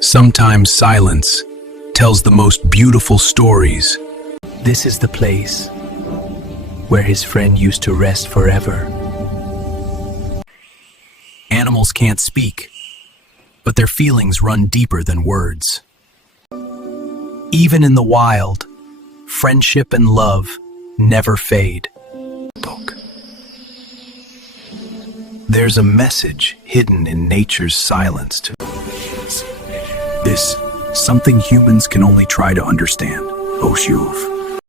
Sometimes silence tells the most beautiful stories. This is the place where his friend used to rest forever. Animals can't speak, but their feelings run deeper than words. Even in the wild, friendship and love never fade. Book. There's a message hidden in nature's silence too. This, something humans can only try to understand. Oshuv.